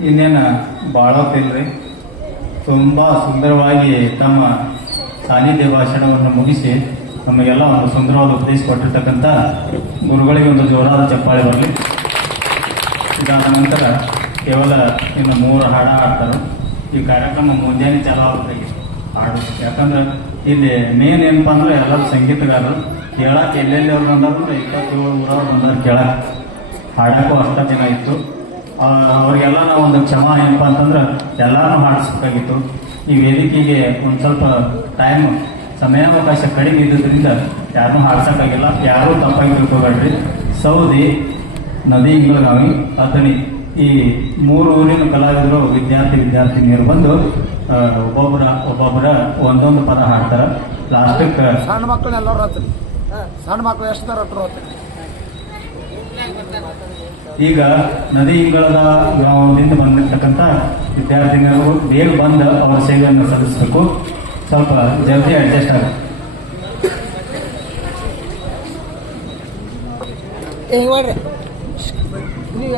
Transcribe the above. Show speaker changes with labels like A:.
A: ಇನ್ನೇನು ಭಾಳ ಹೊತ್ತಿಲ್ರಿ ತುಂಬ ಸುಂದರವಾಗಿ ತಮ್ಮ ಸಾನ್ನಿಧ್ಯ ಭಾಷಣವನ್ನು ಮುಗಿಸಿ ನಮಗೆಲ್ಲ ಒಂದು ಸುಂದರವಾದ ಉಪದೇಶ ಕೊಟ್ಟಿರ್ತಕ್ಕಂಥ ಗುರುಗಳಿಗೆ ಒಂದು ಜೋರಾದ ಚಪ್ಪಾಳೆ ಬರಲಿ. ಇದಾದ ನಂತರ ಕೇವಲ ಇನ್ನು ಮೂರು ಹಾಡ ಹಾಡ್ತಾರೆ. ಈ ಕಾರ್ಯಕ್ರಮ ಮುಂಜಾನೆ ಚಾಲು ಆಗುತ್ತೆ ಹಾಡು. ಯಾಕಂದ್ರೆ ಇಲ್ಲಿ ಮೇನ್ ಏನಪ್ಪ ಅಂದ್ರೆ ಎಲ್ಲರೂ ಸಂಗೀತಗಾರರು. ಕೇಳಕ್ಕೆ ಎಲ್ಲೆಲ್ಲಿ ಅವ್ರು ಬಂದಾರು ಇಪ್ಪತ್ತೇಳು ಊರವ್ರು ಬಂದಾರು ಕೇಳಕ್ಕೆ. ಹಾಡಕ್ಕೂ ಅಷ್ಟ ಜನ ಇತ್ತು. ಅವ್ರಿಗೆಲ್ಲ ನಾವು ಒಂದು ಕ್ಷಮ ಏನಪ್ಪ ಅಂತಂದ್ರೆ ಎಲ್ಲರೂ ಹಾಡಿಸ್ಬೇಕಾಗಿತ್ತು ಈ ವೇದಿಕೆಗೆ ಒಂದು ಸ್ವಲ್ಪ ಟೈಮ್ ಸಮಯಾವಕಾಶ ಕಡಿಮೆ ಇದ್ದುದರಿಂದ ಯಾರನ್ನೂ ಹಾಡ್ಸೋಕ್ಕಾಗಿಲ್ಲ. ಯಾರೂ ತಪ್ಪಾಗಿ ತಿಳ್ಕೊಬೇಡ್ರಿ ಸೌದಿ ನದಿ ಇಂಗಳಗಾವಿ ಅಥಣಿ ಈ ಮೂರು ಊರಿನ ಕಲಾವಿದರು, ವಿದ್ಯಾರ್ಥಿ ವಿದ್ಯಾರ್ಥಿನಿಯರು ಬಂದು ಒಬ್ಬೊಬ್ಬರ ಒಬ್ಬೊಬ್ಬರ ಒಂದೊಂದು ಪದ ಹಾಡ್ತಾರೆ. ಲಾಸ್ಟಕ್ಕೆ
B: ಸಣ್ಣ ಮಕ್ಕಳು ಎಲ್ಲರೂ ಸಣ್ಣ ಮಕ್ಕಳು ಎಷ್ಟು ಥರ
A: ಈಗ ನದಿ ಇಂಗಳದ ಗ್ರಾಮದಿಂದ ಬಂದಿರ್ತಕ್ಕಂಥ ವಿದ್ಯಾರ್ಥಿಗಳು ಬೇಗ ಬಂದು ಅವರ ಸೇವೆಯನ್ನು ಸಲ್ಲಿಸಬೇಕು. ಸ್ವಲ್ಪ ಜಲ್ದಿ ಅಡ್ಜಸ್ಟ್ ಆಗ.
B: ಏ, ಹೇಳ್ರಿ. ನೀವು